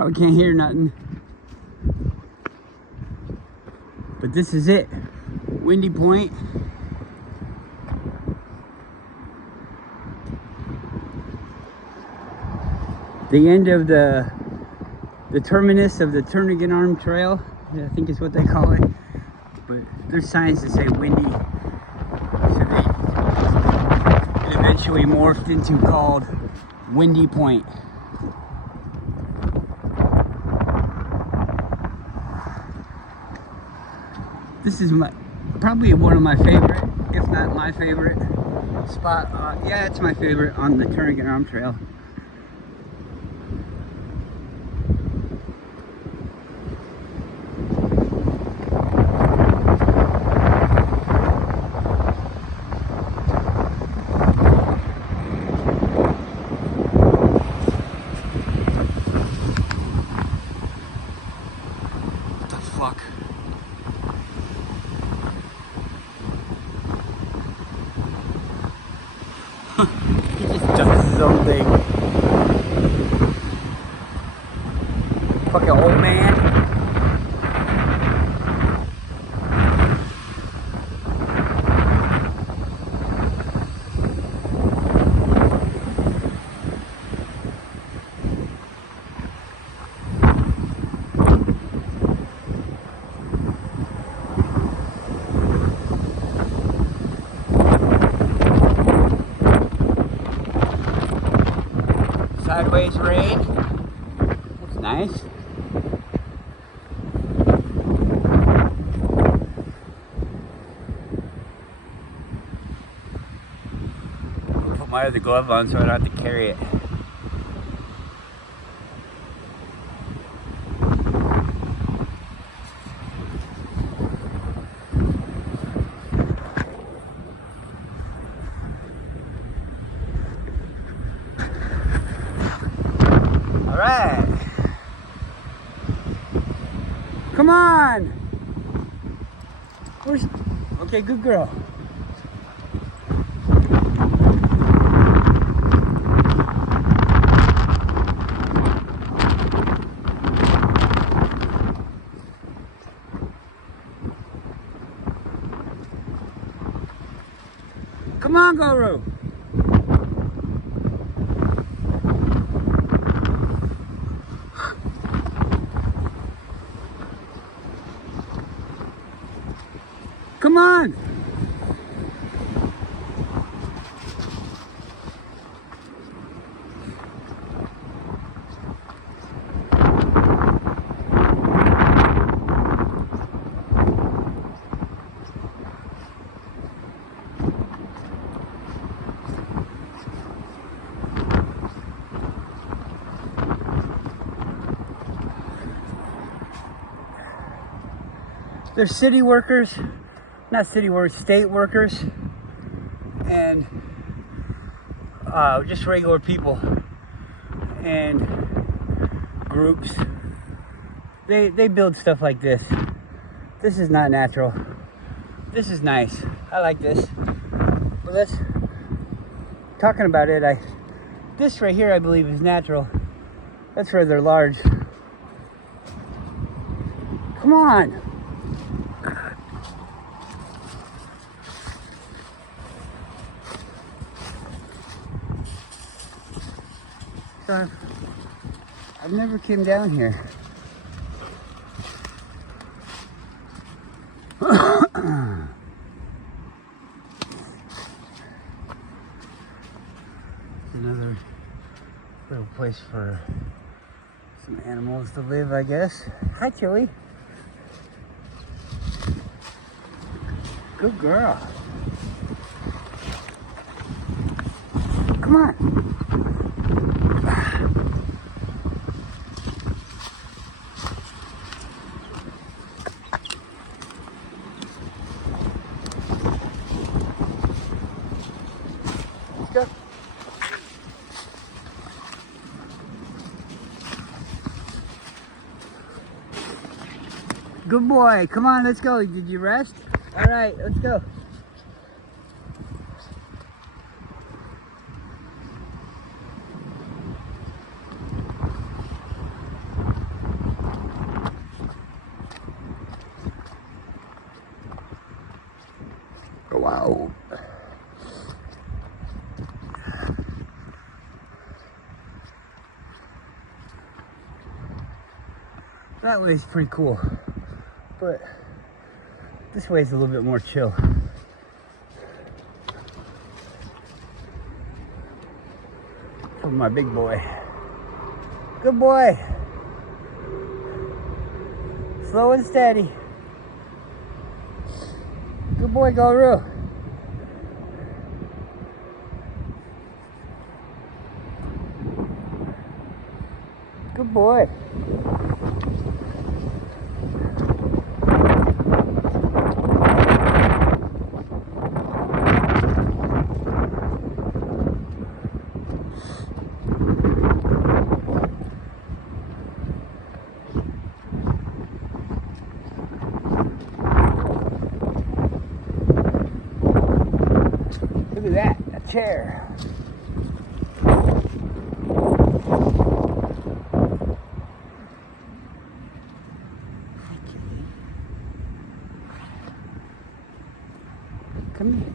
Probably can't hear nothing. But this is it. Windy Point. The end of the terminus of the Turnagain Arm Trail, I think is what they call it. But there's signs that say Windy. So it eventually morphed into called Windy Point. This is probably one of my favorite, if not my favorite spot. Yeah, it's my favorite on the Turnagain Arm Trail. Fuck. He just does his own thing. Fucking old man. Sideways rain. That's nice. Put my other glove on so I don't have to carry it. Alright. Come on. Where's... Okay, good girl. Come on, Guru. Come on! They're city workers. Not city workers, state workers, and just regular people and groups. They build stuff like this. This is not natural. This is nice. I like this. But let's talking about it. This right here, I believe, is natural. That's rather large. Come on. I've never came down here. Another little place for some animals to live, I guess. Hi, Chili. Good girl. Come on. Let's go. Good boy. Come on, let's go. Did you rest? All right, let's go. That way is pretty cool, but this way is a little bit more chill. For my big boy. Good boy. Slow and steady. Good boy, Garu. Good boy. Look at that, a chair. Come here.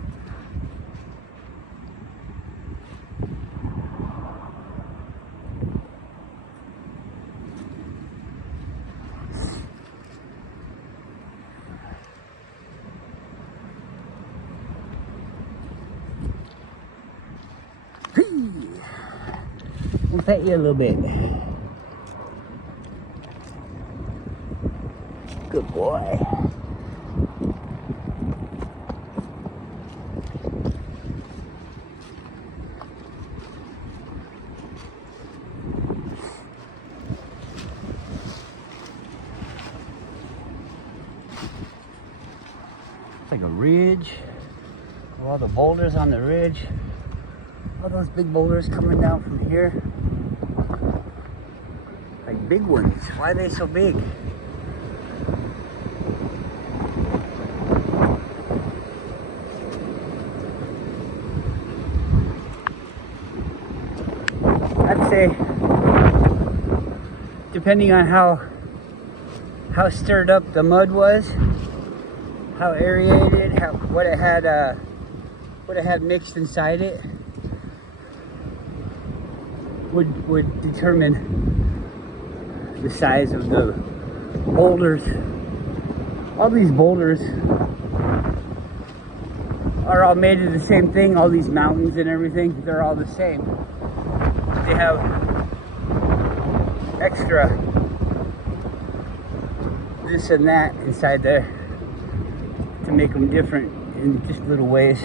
We'll pet you a little bit. Good boy. It's like a ridge. All the boulders on the ridge. All those big boulders coming down from here. Like big ones. Why are they so big? I'd say, depending on how stirred up the mud was, how aerated, what it had mixed inside it, would determine the size of the boulders. All these boulders are all made of the same thing. All these mountains and everything, they're all the same. They have extra this and that inside there to make them different in just little ways.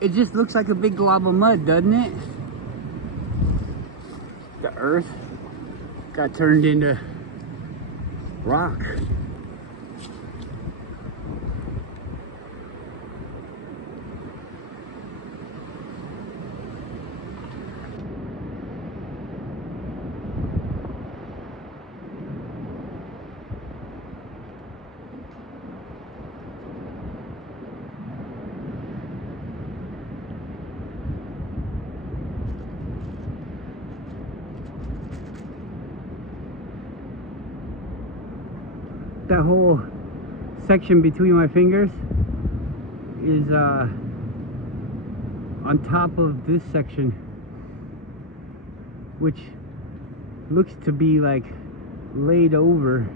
It just looks like a big glob of mud, doesn't it? The earth got turned into rock. That whole section between my fingers is on top of this section, which looks to be like laid over.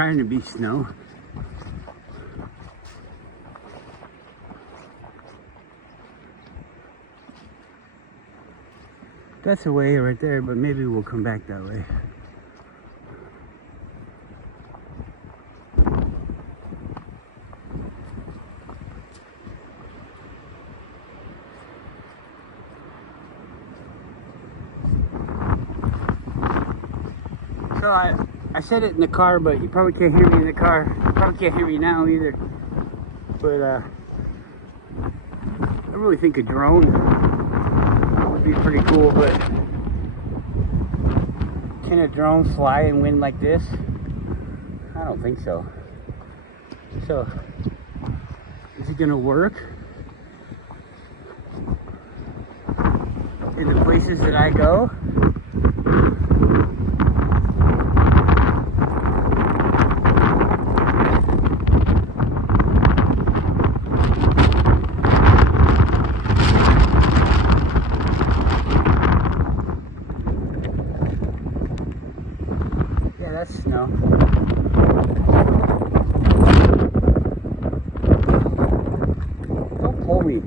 trying to be snow. That's a way right there, but maybe we'll come back that way. So I said it in the car, but you probably can't hear me in the car. You probably can't hear me now either. But I really think a drone would be pretty cool, but can a drone fly in wind like this? I don't think so. So, is it gonna work in the places that I go? That's snow. Don't pull me.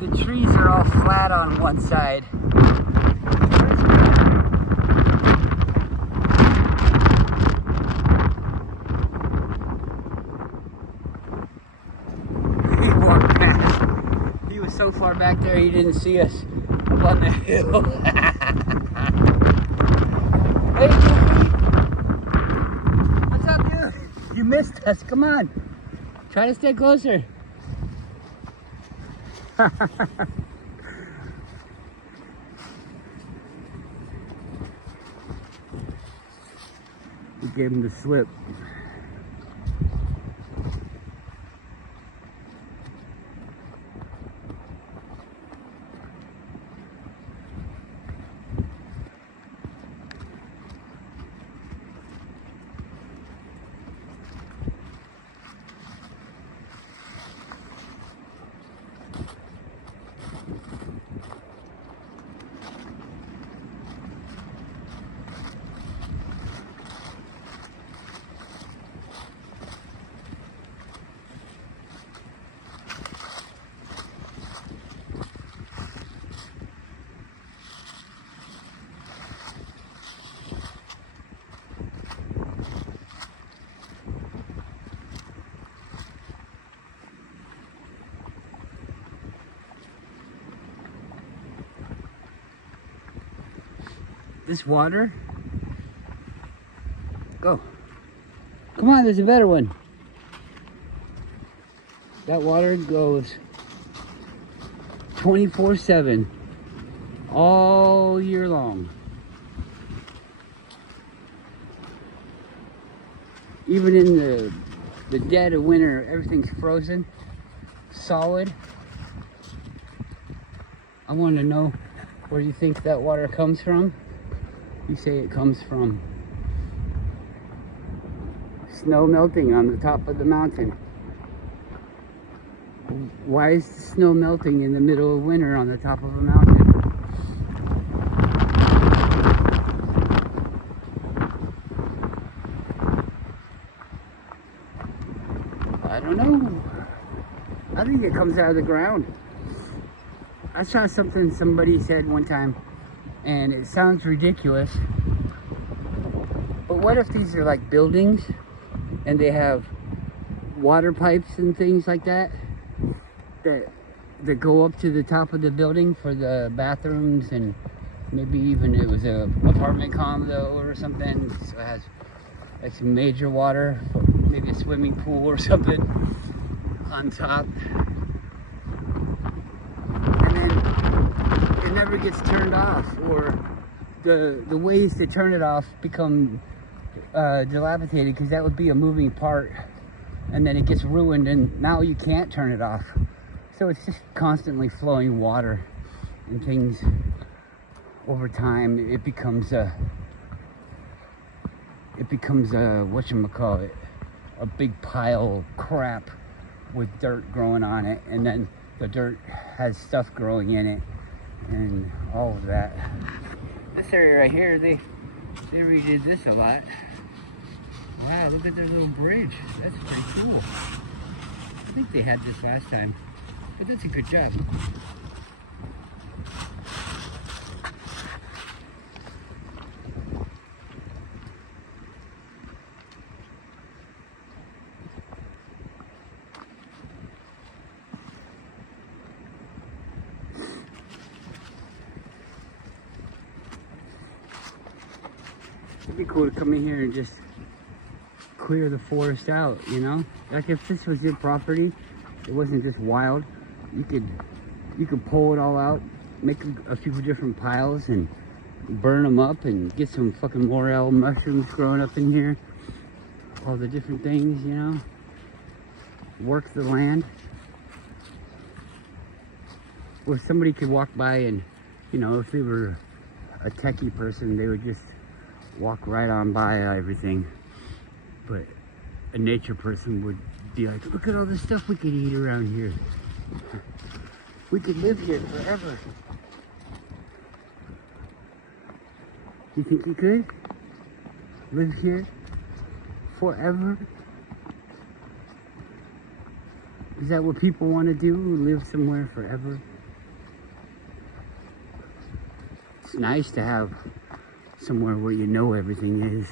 The trees are all flat on one side. He walked past. He was so far back there he didn't see us up on the hill. Hey, what's up, dude? You missed us. Come on. Try to stay closer. We gave him the slip. This water, go. Come on, there's a better one. That water goes 24/7, all year long. Even in the dead of winter, everything's frozen, solid. I want to know where you think that water comes from. You say it comes from snow melting on the top of the mountain. Why is the snow melting in the middle of winter on the top of a mountain? I don't know. I think it comes out of the ground. I saw something somebody said one time, and it sounds ridiculous, but what if these are like buildings and they have water pipes and things like that that go up to the top of the building for the bathrooms, and maybe even it was a apartment condo or something, so it has like some major water, maybe a swimming pool or something on top, and then it never gets turned off, or the ways to turn it off become dilapidated, because that would be a moving part, and then it gets ruined and now you can't turn it off. So it's just constantly flowing water, and things over time it becomes a whatchamacallit, a big pile of crap with dirt growing on it, and then the dirt has stuff growing in it and all of that. This area right here, they redid this a lot. Wow, look at their little bridge. That's pretty cool. I think they had this last time, but that's a good job. It'd be cool to come in here and just clear the forest out, you know? Like if this was your property, it wasn't just wild, you could pull it all out, make a few different piles and burn them up and get some fucking morel mushrooms growing up in here. All the different things, you know? Work the land. Or somebody could walk by and, you know, if they were a techie person, they would just walk right on by everything. But a nature person would be like, look at all the stuff we could eat around here. We could live here forever. You think you could live here forever? Is that what people want to do? Live somewhere forever? It's nice to have somewhere where you know everything is.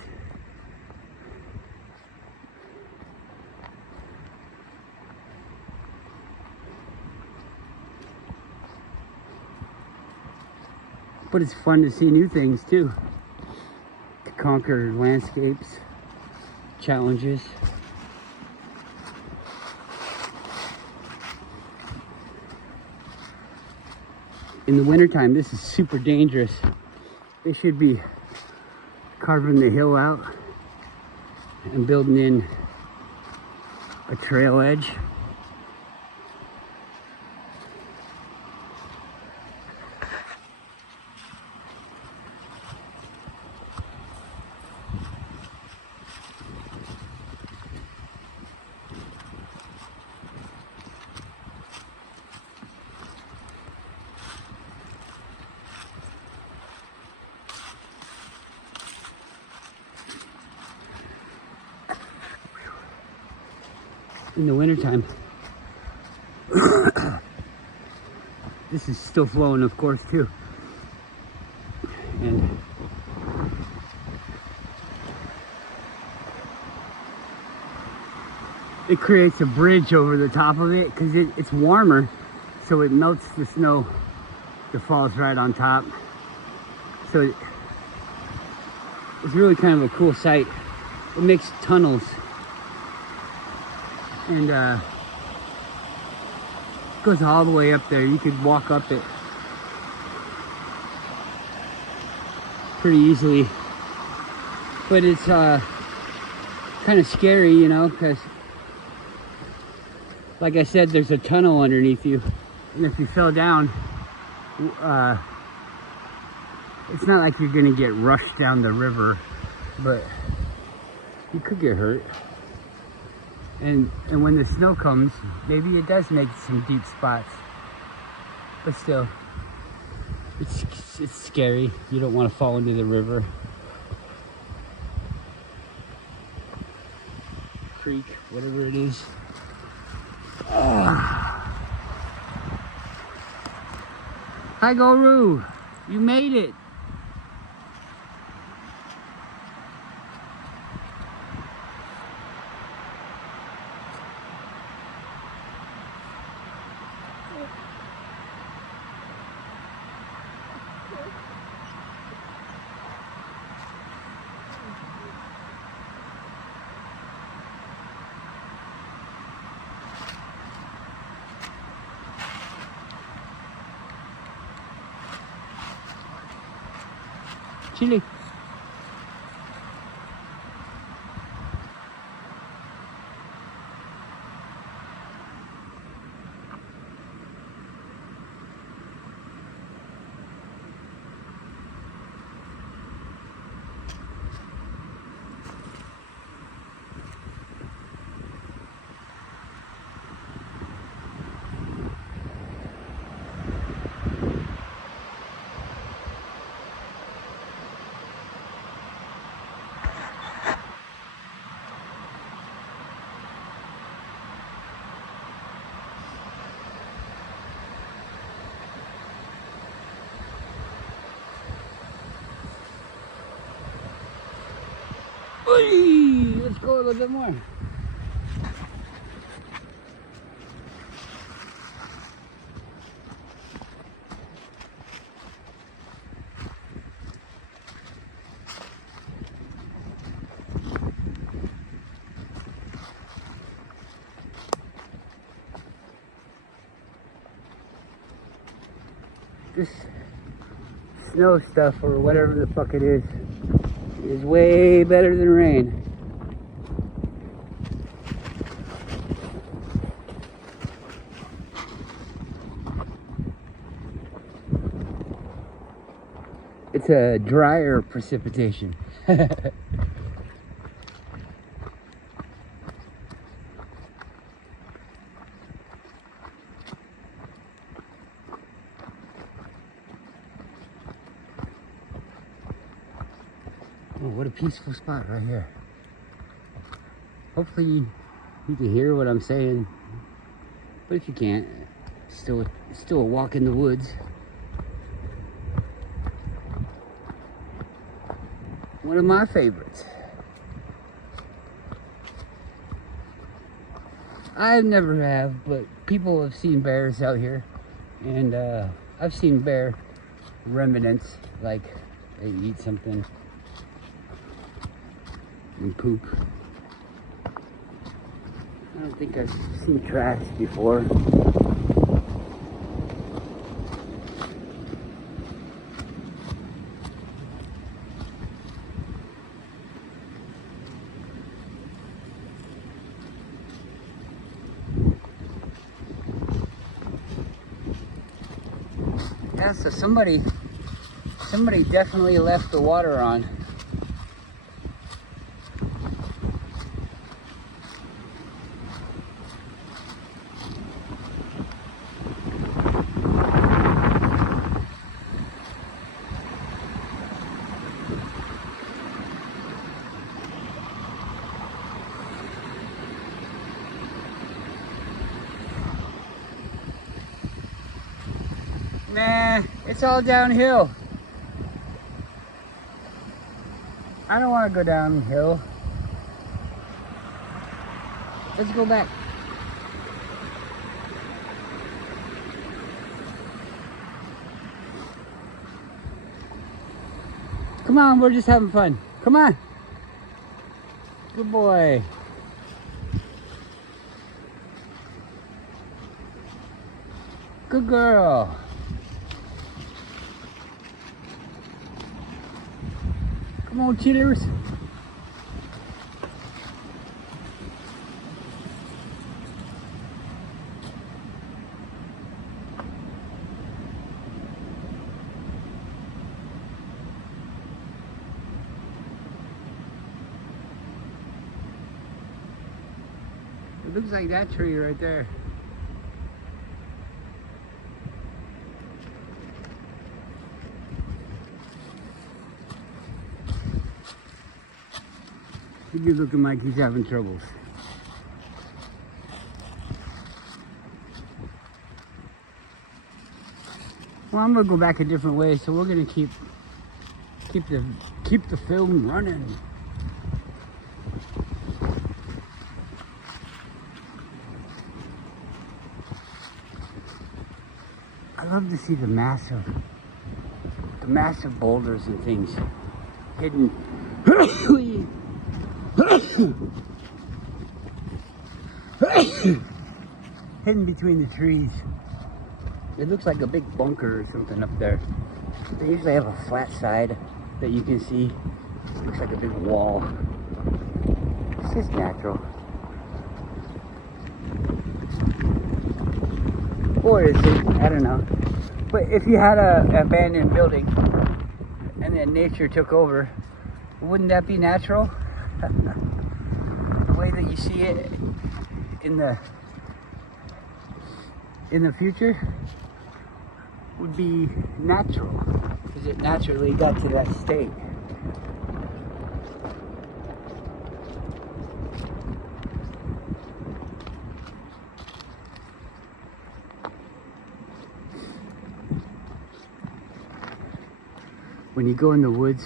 But it's fun to see new things too. To conquer landscapes, challenges. In the wintertime, this is super dangerous. They should be carving the hill out and building in a trail edge. In the wintertime, this is still flowing, of course, too. And it creates a bridge over the top of it because it's warmer, so it melts the snow that falls right on top. So it's really kind of a cool sight. It makes tunnels. And goes all the way up there. You could walk up it pretty easily, but it's kind of scary, you know, because like I said, there's a tunnel underneath you, and if you fell down, it's not like you're gonna get rushed down the river, but you could get hurt. And when the snow comes, maybe it does make some deep spots. But still, it's scary. You don't want to fall into the river. Creek, whatever it is. Hi, Goru. You made it. Chile. Let's go a little bit more. This snow stuff or whatever the fuck it is way better than rain. It's a drier precipitation. Oh, what a peaceful spot right here. Hopefully you can hear what I'm saying, but if you can't, still a walk in the woods. One of my favorites. I never have, but people have seen bears out here, and I've seen bear remnants, like they eat something and poop. I don't think I've seen tracks before. Yeah, so somebody definitely left the water on. Nah, it's all downhill. I don't want to go downhill. Let's go back. Come on, we're just having fun. Come on. Good boy. Good girl. Come on, cheaters. It looks like that tree right there. He's looking like he's having troubles. Well, I'm gonna go back a different way, so we're gonna keep the film running. I love to see the massive boulders and things hidden. Hidden between the trees. It looks like a big bunker or something up there. They usually have a flat side. that you can see. Looks like a big wall. It's just natural. Or is it? I don't know. But if you had an abandoned building and then nature took over, wouldn't that be natural? The way that you see it in the future would be natural, because it naturally got to that state. When you go in the woods,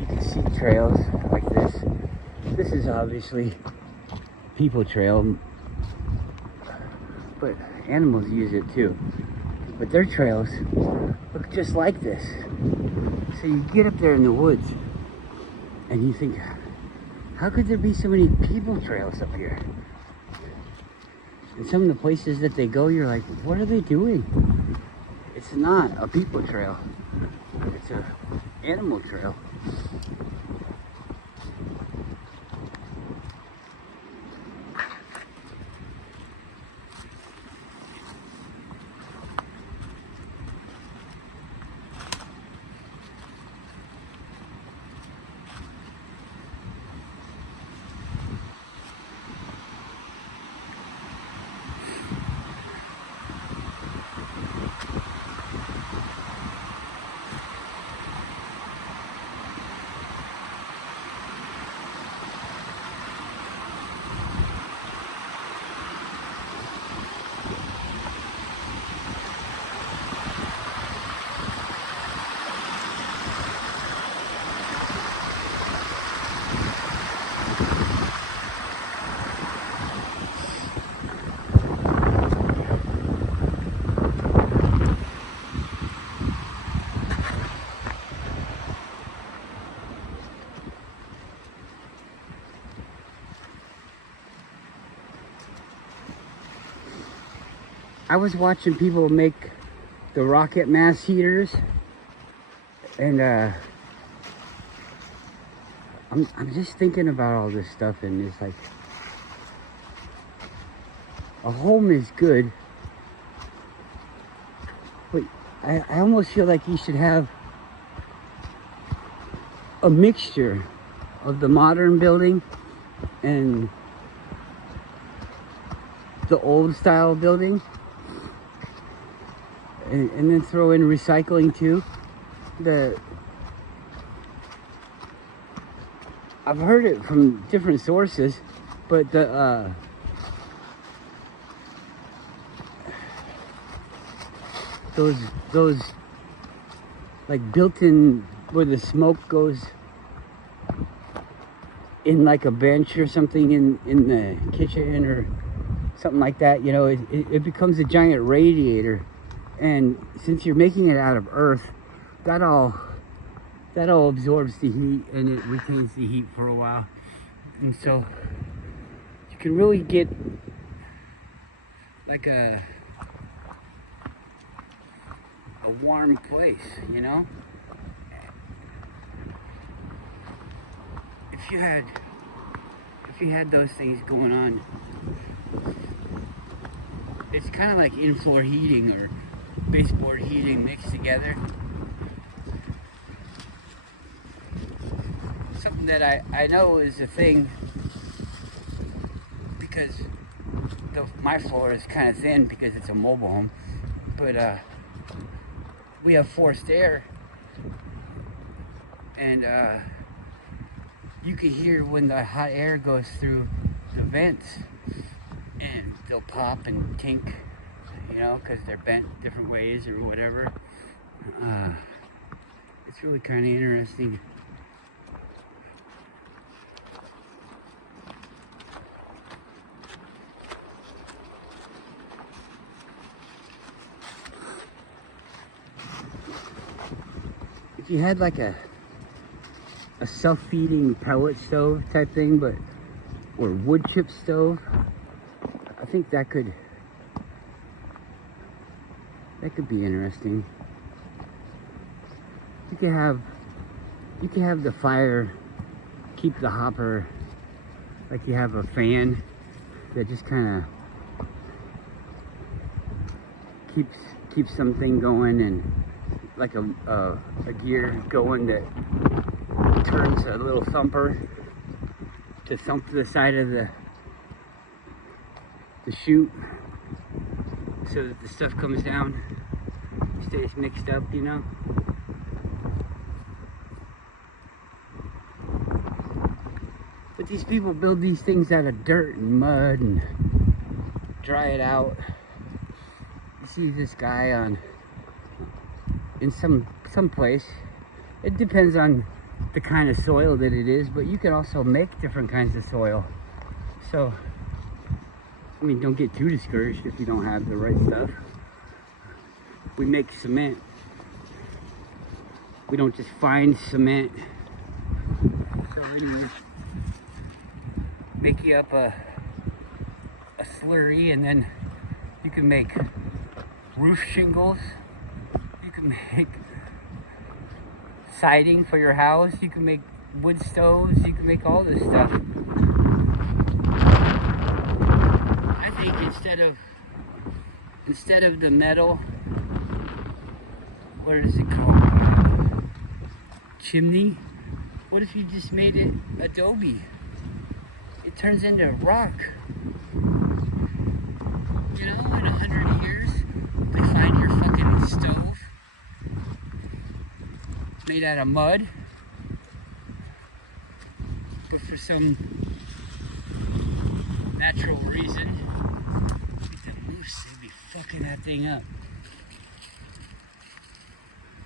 you can see trails like this. This is obviously people trail, but animals use it too. But their trails look just like this. So you get up there in the woods and you think, how could there be so many people trails up here? And some of the places that they go, you're like, what are they doing? It's not a people trail. It's an animal trail. I was watching people make the rocket mass heaters, and I'm just thinking about all this stuff, and it's like, a home is good, but I almost feel like you should have a mixture of the modern building and the old style building. And then throw in recycling too. I've heard it from different sources, but those like built-in, where the smoke goes in like a bench or something in the kitchen or something like that, you know, it becomes a giant radiator. And since you're making it out of earth, that all absorbs the heat, and it retains the heat for a while. And so you can really get like a warm place, you know? If you had those things going on, it's kind of like in-floor heating or baseboard heating mixed together. Something that I know is a thing, because my floor is kind of thin because it's a mobile home, but we have forced air, and you can hear when the hot air goes through the vents, and they'll pop and tink, you know, because they're bent different ways or whatever. It's really kind of interesting. If you had like a self-feeding pellet stove type thing, or wood chip stove, I think that could be interesting. you can have the fire keep the hopper like you have a fan that just kind of keeps something going, and like a gear going that turns a little thumper to thump the side of the chute so that the stuff comes down, stays mixed up, you know. But these people build these things out of dirt and mud and dry it out. You see this guy in some place. It depends on the kind of soil that it is, but you can also make different kinds of soil. So, I mean, don't get too discouraged if you don't have the right stuff. We make cement. We don't just find cement. So anyway, make you up a slurry, and then you can make roof shingles. You can make siding for your house. You can make wood stoves. You can make all this stuff. I think instead of the metal, what is it called? Chimney? What if you just made it adobe? It turns into rock. You know, in 100 years, they find your fucking stove made out of mud, but for some natural reason, like the moose, they'd be fucking that thing up.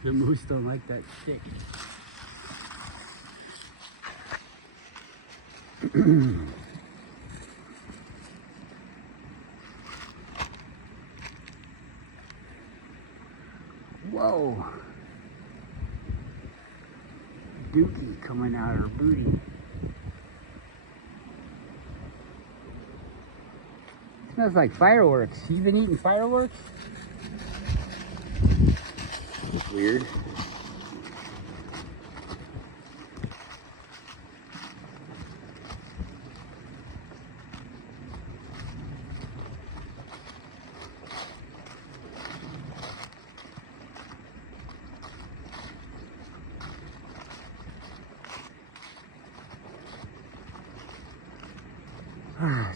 The moose don't like that stick. Whoa. Dookie coming out of her booty. Smells like fireworks. You been eating fireworks? It's weird.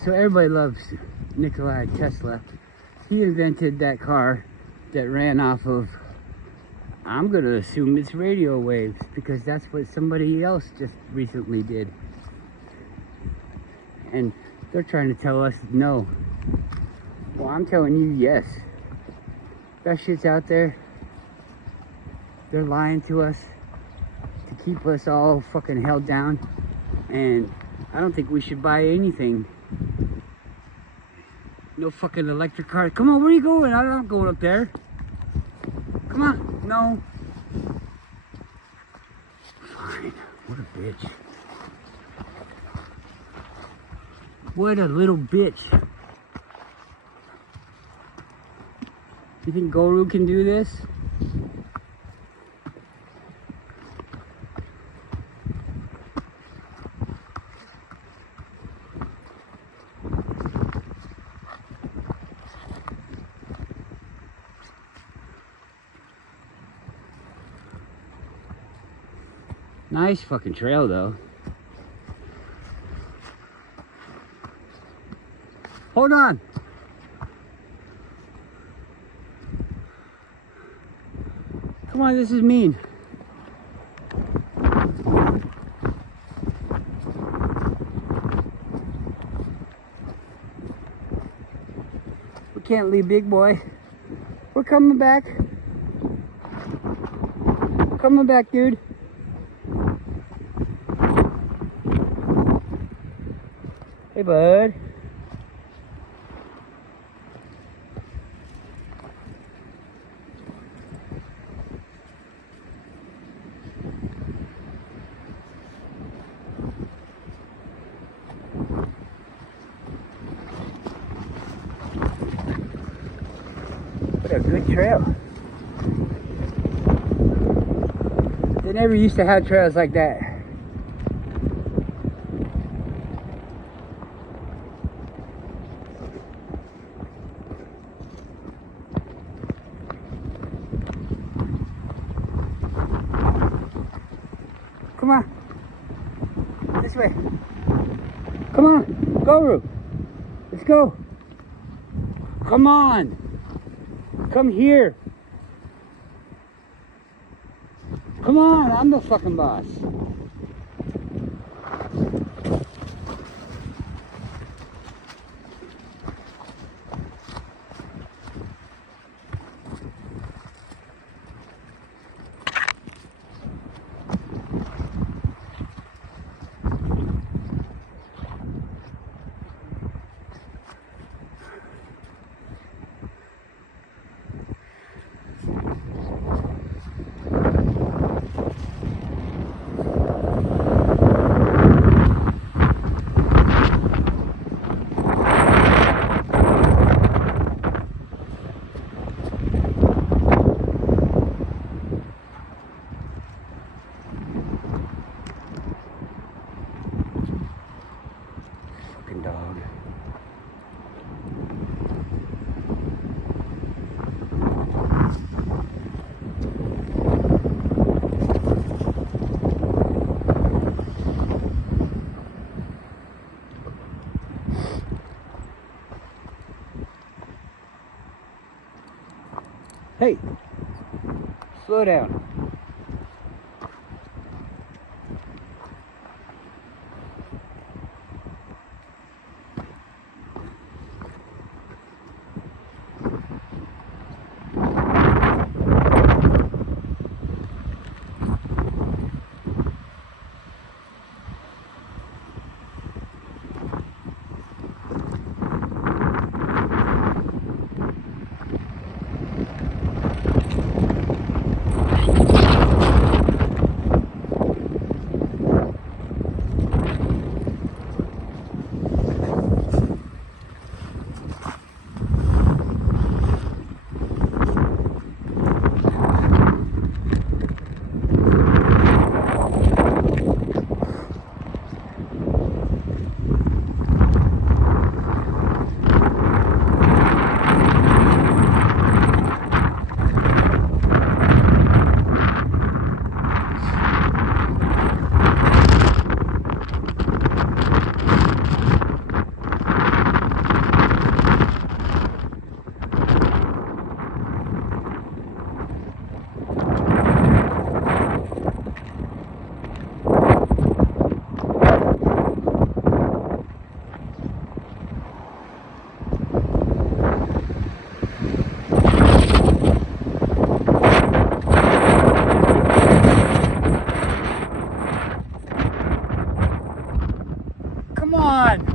So everybody loves Nikola Tesla. He invented that car that ran off of, I'm going to assume it's radio waves, because that's what somebody else just recently did. And they're trying to tell us no. Well, I'm telling you yes. That shit's out there. They're lying to us to keep us all fucking held down. And I don't think we should buy anything. No fucking electric car. Come on, where are you going? I'm not going up there. Come on. No. Fine. What a bitch. What a little bitch. You think Guru can do this? Nice fucking trail though. Hold on. Come on, this is mean. We can't leave, big boy. We're coming back. We're coming back, dude. Hey, bud. What a good trail. They never used to have trails like that. Come on. This way. Come on. Go, Rube. Let's go. Come on. Come here. Come on. I'm the fucking boss. Dog. Hey, slow down. Come on.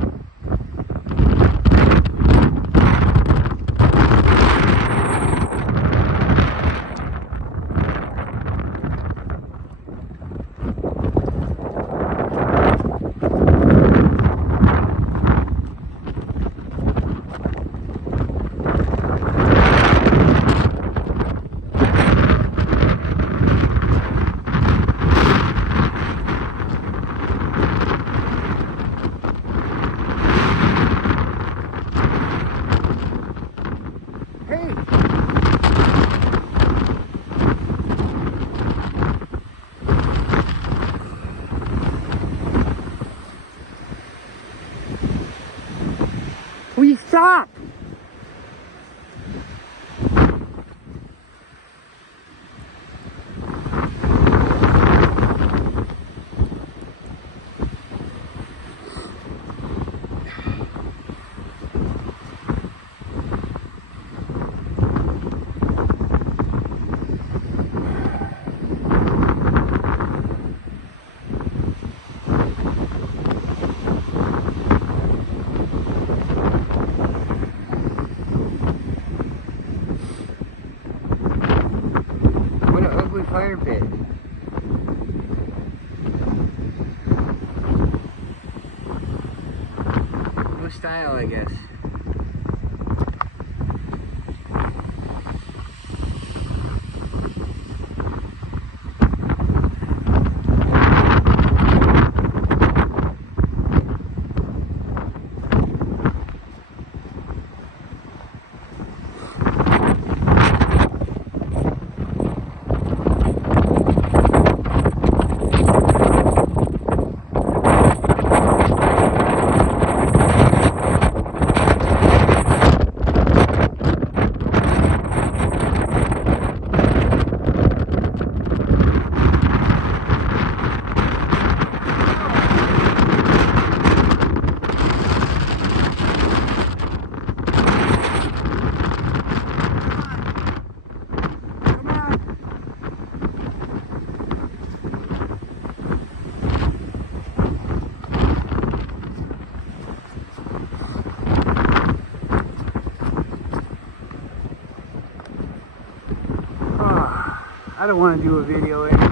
Will you stop? What an ugly fire pit. No style, I guess. I don't want to do a video anymore.